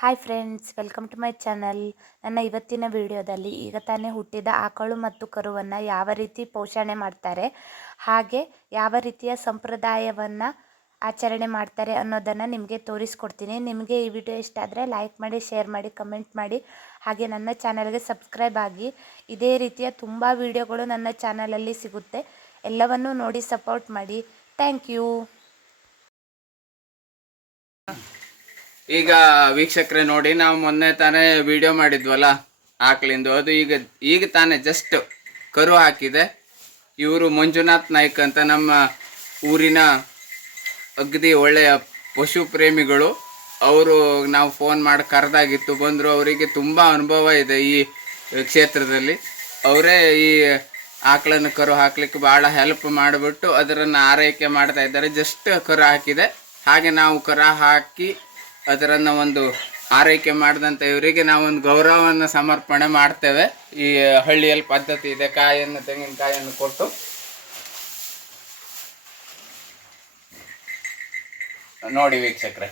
Hi friends, welcome to my channel. ನನ್ನ ಇವತ್ತಿನ ವಿಡಿಯೋದಲ್ಲಿ ಈಗ ತಾನೇ ಹುಟ್ಟಿದ ಆಕಳು ಮತ್ತು ಕರುವನ್ನು ಯಾವ ರೀತಿ ಪೋಷಣೆ ಮಾಡ್ತಾರೆ, ಹಾಗೆ ಯಾವ ರೀತಿಯ ಸಂಪ್ರದಾಯವನ್ನು ಆಚರಣೆ ಮಾಡ್ತಾರೆ ಅನ್ನೋದನ್ನು ನಿಮಗೆ ತೋರಿಸ್ಕೊಡ್ತೀನಿ. ನಿಮಗೆ ಈ ವಿಡಿಯೋ ಇಷ್ಟ ಆದರೆ ಲೈಕ್ ಮಾಡಿ, ಶೇರ್ ಮಾಡಿ, ಕಮೆಂಟ್ ಮಾಡಿ, ಹಾಗೆ ನನ್ನ ಚಾನಲ್ಗೆ ಸಬ್ಸ್ಕ್ರೈಬ್ ಆಗಿ. ಇದೇ ರೀತಿಯ ತುಂಬ ವಿಡಿಯೋಗಳು ನನ್ನ ಚಾನಲಲ್ಲಿ ಸಿಗುತ್ತೆ. ಎಲ್ಲವನ್ನೂ ನೋಡಿ ಸಪೋರ್ಟ್ ಮಾಡಿ. Thank you. ಈಗ ವೀಕ್ಷಕರೇ ನೋಡಿ, ನಾವು ಮೊನ್ನೆ ತಾನೇ ವಿಡಿಯೋ ಮಾಡಿದ್ವಲ್ಲ ಆಕಳಿಂದು, ಅದು ಈಗ ತಾನೇ ಜಸ್ಟ್ ಕರು ಹಾಕಿದೆ. ಇವರು ಮಂಜುನಾಥ್ ನಾಯ್ಕ್ ಅಂತ ನಮ್ಮ ಊರಿನ ಅಗದಿ ಒಳ್ಳೆಯ ಪಶು ಪ್ರೇಮಿಗಳು. ಅವರು ನಾವು ಫೋನ್ ಮಾಡಿ ಕರೆದಾಗಿತ್ತು, ಬಂದರು. ಅವರಿಗೆ ತುಂಬ ಅನುಭವ ಇದೆ ಈ ಕ್ಷೇತ್ರದಲ್ಲಿ. ಅವರೇ ಈ ಆಕಳನ್ನು ಕರು ಹಾಕ್ಲಿಕ್ಕೆ ಭಾಳ ಹೆಲ್ಪ್ ಮಾಡಿಬಿಟ್ಟು ಅದರನ್ನು ಆರೈಕೆ ಮಾಡ್ತಾ ಇದ್ದಾರೆ. ಜಸ್ಟ್ ಕರು ಹಾಕಿದೆ, ಹಾಗೆ ನಾವು ಕರು ಹಾಕಿ ಅದರನ್ನು ಒಂದು ಆರೈಕೆ ಮಾಡಿದಂಥ ಇವರಿಗೆ ನಾವೊಂದು ಗೌರವವನ್ನು ಸಮರ್ಪಣೆ ಮಾಡ್ತೇವೆ. ಈ ಹಳ್ಳಿಯಲ್ಲಿ ಪದ್ಧತಿ ಇದೆ, ತೆಂಗಿನಕಾಯಿಯನ್ನು ಕೊಟ್ಟು. ನೋಡಿ ವೀಕ್ಷಕರೇ,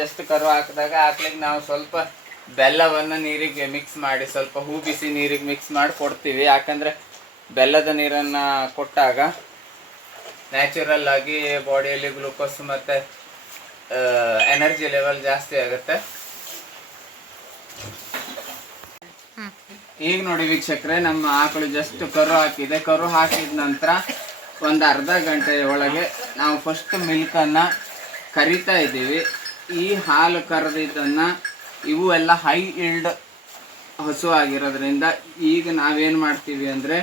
ಜಸ್ಟ್ ಕರು ಹಾಕಿದಾಗ ಆಕಳಿಗೆ ನಾವು ಸ್ವಲ್ಪ ಬೆಲ್ಲವನ್ನು ನೀರಿಗೆ ಮಿಕ್ಸ್ ಮಾಡಿ, ಸ್ವಲ್ಪ ಹೂ ಬಿಸಿ ನೀರಿಗೆ ಮಿಕ್ಸ್ ಮಾಡಿ ಕೊಡ್ತೀವಿ. ಯಾಕಂದರೆ ಬೆಲ್ಲದ ನೀರನ್ನು ಕೊಟ್ಟಾಗ ನ್ಯಾಚುರಲ್ ಆಗಿ ಬಾಡಿಯಲ್ಲಿ ಗ್ಲೂಕೋಸ್ ಮತ್ತು ಎನರ್ಜಿ ಲೆವೆಲ್ ಜಾಸ್ತಿ ಆಗುತ್ತೆ. ಈಗ ನೋಡಿ ವೀಕ್ಷಕರೇ, ನಮ್ಮ ಆಕಳು ಜಸ್ಟ್ ಕರು ಹಾಕಿದೆ. ಕರು ಹಾಕಿದ ನಂತರ ಒಂದು ಅರ್ಧ ಗಂಟೆಯ ಒಳಗೆ ನಾವು ಫಸ್ಟ್ ಮಿಲ್ಕನ್ನು ಕರಿತಾ ಇದ್ದೀವಿ. ಈ ಹಾಲು ಕರೆದಿದ್ದನ್ನು, ಇವು ಎಲ್ಲ ಹೈ ಇಲ್ಡ್ ಹಸು ಆಗಿರೋದ್ರಿಂದ ಈಗ ನಾವೇನು ಮಾಡ್ತೀವಿ ಅಂದರೆ,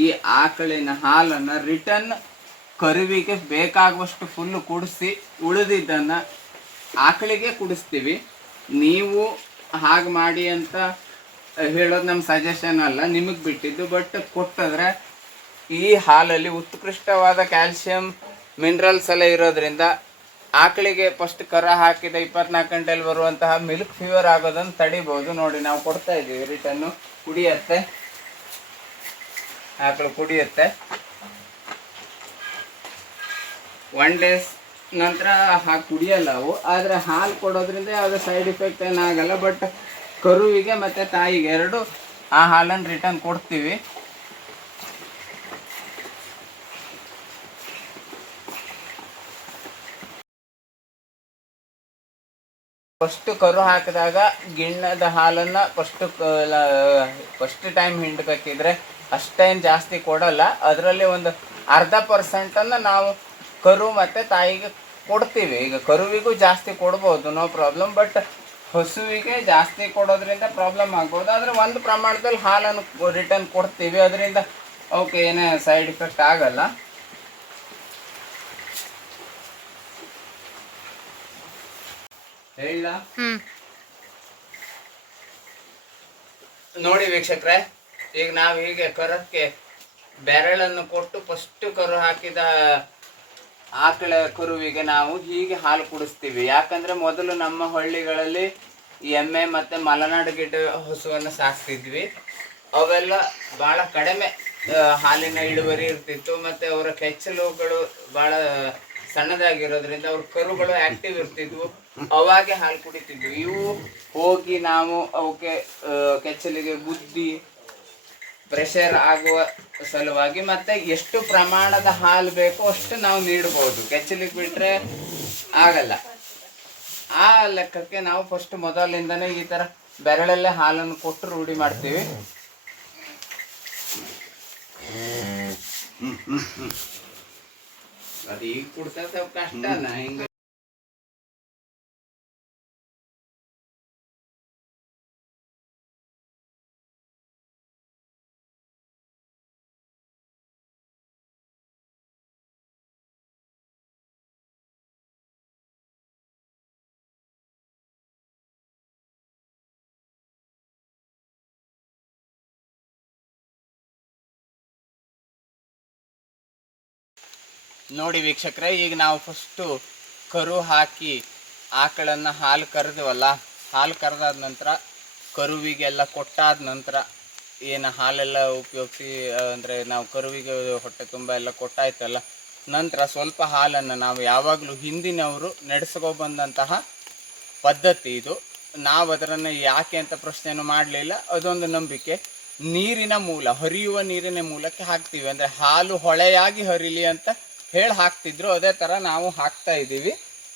ಈ ಆಕಳಿನ ಹಾಲನ್ನು ರಿಟರ್ನ್ ಕರುವಿಗೆ ಬೇಕಾಗುವಷ್ಟು ಫುಲ್ಲು ಕುಡಿಸಿ ಉಳಿದಿದ್ದನ್ನು ಆಕಳಿಗೆ ಕುಡಿಸ್ತೀವಿ. ನೀವು ಹಾಗೆ ಮಾಡಿ ಅಂತ ಹೇಳೋದು ನಮ್ಮ ಸಜೆಷನ್ ಅಲ್ಲ, ನಿಮಗೆ ಬಿಟ್ಟಿದ್ದು. ಬಟ್ ಕೊಟ್ಟಿದ್ರೆ ಈ ಹಾಲಲ್ಲಿ ಉತ್ಕೃಷ್ಟವಾದ ಕ್ಯಾಲ್ಸಿಯಂ ಮಿನರಲ್ಸ್ ಎಲ್ಲ ಇರೋದ್ರಿಂದ ಆಕಳಿಗೆ ಫಸ್ಟ್ ಕರು ಹಾಕಿದ 24 ಗಂಟೆಯಲ್ಲಿ ಬರುವಂತಹ ಮಿಲ್ಕ್ ಫೀವರ್ ಆಗೋದನ್ನು ತಡಿಬೋದು. ನೋಡಿ, ನಾವು ಕೊಡ್ತಾ ಇದ್ದೀವಿ. ರಿಟರ್ನು ಕುಡಿಯತ್ತೆ, ಆಕಳು ಕುಡಿಯುತ್ತೆ. 1 ಡೇಸ್ ನಂತರ ಹಾಕಿ ಕುಡಿಯಲ್ಲ ಅವು, ಆದರೆ ಹಾಲು ಕೊಡೋದ್ರಿಂದ ಯಾವುದೇ ಸೈಡ್ ಎಫೆಕ್ಟ್ ಏನಾಗಲ್ಲ. ಬಟ್ ಕರುವಿಗೆ ಮತ್ತು ತಾಯಿಗೆ ಎರಡು ಆ ಹಾಲನ್ನು ರಿಟರ್ನ್ ಕೊಡ್ತೀವಿ. ಫಸ್ಟ್ ಕರು ಹಾಕಿದಾಗ ಗಿಣ್ಣದ ಹಾಲನ್ನು ಫಸ್ಟ್ ಟೈಮ್ ಹಿಂಡ್ಬೇಕಿದ್ರೆ ಅಷ್ಟೇನು ಜಾಸ್ತಿ ಕೊಡಲ್ಲ. ಅದರಲ್ಲಿ ಒಂದು 0.5% ನಾವು ಕರು ಮತ್ತು ತಾಯಿಗೆ ಕೊಡ್ತೀವಿ. ಈಗ ಕರುವಿಗೂ ಜಾಸ್ತಿ ಕೊಡ್ಬೋದು, ನೋ ಪ್ರಾಬ್ಲಮ್. ಬಟ್ ಹಸುವಿಗೆ ಜಾಸ್ತಿ ಕೊಡೋದ್ರಿಂದ ಪ್ರಾಬ್ಲಮ್ ಆಗ್ಬೋದು. ಆದರೆ ಒಂದು ಪ್ರಮಾಣದಲ್ಲಿ ಹಾಲನ್ನು ರಿಟರ್ನ್ ಕೊಡ್ತೀವಿ, ಅದರಿಂದ ಓಕೆ, ಏನೇ ಸೈಡ್ ಎಫೆಕ್ಟ್ ಆಗಲ್ಲ. ಹೇಳ ನೋಡಿ ವೀಕ್ಷಕ್ರೆ, ಈಗ ನಾವು ಹೀಗೆ ಕರಕ್ಕೆ ಬೆರಳನ್ನು ಕೊಟ್ಟು ಫಸ್ಟ್ ಕರು ಹಾಕಿದ ಆಕಳ ಕರುವಿಗೆ ನಾವು ಹೀಗೆ ಹಾಲು ಕುಡಿಸ್ತೀವಿ. ಯಾಕಂದರೆ ಮೊದಲು ನಮ್ಮ ಹಳ್ಳಿಗಳಲ್ಲಿ ಎಮ್ಮೆ ಮತ್ತು ಮಲೆನಾಡು ಗಿಡ್ಡ ಹಸುವನ್ನು ಸಾಕ್ತಿದ್ವಿ. ಅವೆಲ್ಲ ಭಾಳ ಕಡಿಮೆ ಹಾಲಿನ ಇಳುವರಿ ಇರ್ತಿತ್ತು, ಮತ್ತು ಅವರ ಕೆಚ್ಚಲುಗಳು ಭಾಳ ಸಣ್ಣದಾಗಿರೋದ್ರಿಂದ ಅವ್ರ ಕರುಗಳು ಆ್ಯಕ್ಟಿವ್ ಇರ್ತಿದ್ವು, ಅವಾಗೆ ಹಾಲು ಕುಡಿತಿದ್ವು. ಇವು ಹೋಗಿ ನಾವು ಅವಕ್ಕೆ ಕೆಚ್ಚಲಿಗೆ ಬುದ್ಧಿ ಪ್ರೆಷರ್ ಆಗುವ ಸಲುವಾಗಿ ಮತ್ತು ಎಷ್ಟು ಪ್ರಮಾಣದ ಹಾಲು ಬೇಕೋ ಅಷ್ಟು ನಾವು ನೀಡ್ಬೋದು. ಕೆಚ್ಚಲಿಗೆ ಬಿಟ್ಟರೆ ಆಗಲ್ಲ. ಆ ಲೆಕ್ಕಕ್ಕೆ ನಾವು ಫಸ್ಟ್ ಮೊದಲಿಂದನೇ ಈ ಥರ ಬೆರಳಲ್ಲೇ ಹಾಲನ್ನು ಕೊಟ್ಟು ರೂಢಿ ಮಾಡ್ತೀವಿ. ಅದು ಈಗ ಕುಡ್ತಾ ಸ್ವಲ್ಪ ಕಷ್ಟನ ಹಿಂಗೆ. ನೋಡಿ ವೀಕ್ಷಕರೇ, ಈಗ ನಾವು ಫಸ್ಟು ಕರು ಹಾಕಿ ಆಕಳನ್ನು ಹಾಲು ಕರೆದಿವಲ್ಲ, ಹಾಲು ಕರೆದಾದ ನಂತರ ಕರುವಿಗೆಲ್ಲ ಕೊಟ್ಟಾದ ನಂತರ ಏನು ಹಾಲೆಲ್ಲ ಉಪಯೋಗಿಸಿ ಅಂದರೆ ನಾವು ಕರುವಿಗೆ ಹೊಟ್ಟೆ ತುಂಬ ಎಲ್ಲ ಕೊಟ್ಟಾಯ್ತಲ್ಲ, ನಂತರ ಸ್ವಲ್ಪ ಹಾಲನ್ನು ನಾವು ಯಾವಾಗಲೂ ಹಿಂದಿನವರು ನಡೆಸ್ಕೊಬಂದಂತಹ ಪದ್ಧತಿ ಇದು. ನಾವು ಅದನ್ನು ಯಾಕೆ ಅಂತ ಪ್ರಶ್ನೆಯನ್ನು ಮಾಡಲಿಲ್ಲ, ಅದೊಂದು ನಂಬಿಕೆ. ನೀರಿನ ಮೂಲ, ಹರಿಯುವ ನೀರಿನ ಮೂಲಕ್ಕೆ ಹಾಕ್ತೀವಿ, ಅಂದರೆ ಹಾಲು ಹೊಳೆಯಾಗಿ ಹರಿಲಿ ಅಂತ ಹೇಳಿ ಹಾಕ್ತಿದ್ರು. ಅದೇ ಥರ ನಾವು ಹಾಕ್ತಾ ಇದ್ದೀವಿ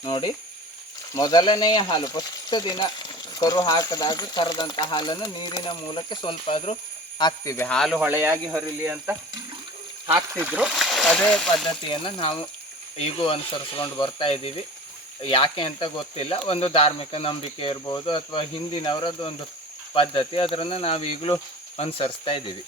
ನೋಡಿ. ಮೊದಲನೆಯ ಹಾಲು ಫಸ್ಟ್ ದಿನ ಕರು ಹಾಕಿದಾಗ ಕರೆದಂಥ ಹಾಲನ್ನು ನೀರಿನ ಮೂಲಕ್ಕೆ ಸ್ವಲ್ಪ ಆದರೂ ಹಾಕ್ತೀವಿ, ಹಾಲು ಹೊಳೆಯಾಗಿ ಹರಿಲಿ ಅಂತ ಹಾಕ್ತಿದ್ರು. ಅದೇ ಪದ್ಧತಿಯನ್ನು ನಾವು ಈಗೂ ಅನುಸರಿಸ್ಕೊಂಡು ಬರ್ತಾ ಇದ್ದೀವಿ. ಯಾಕೆ ಅಂತ ಗೊತ್ತಿಲ್ಲ, ಒಂದು ಧಾರ್ಮಿಕ ನಂಬಿಕೆ ಇರ್ಬೋದು ಅಥವಾ ಹಿಂದಿನವರದ್ದು ಒಂದು ಪದ್ಧತಿ, ಅದನ್ನು ನಾವು ಈಗಲೂ ಅನುಸರಿಸ್ತಾ ಇದ್ದೀವಿ.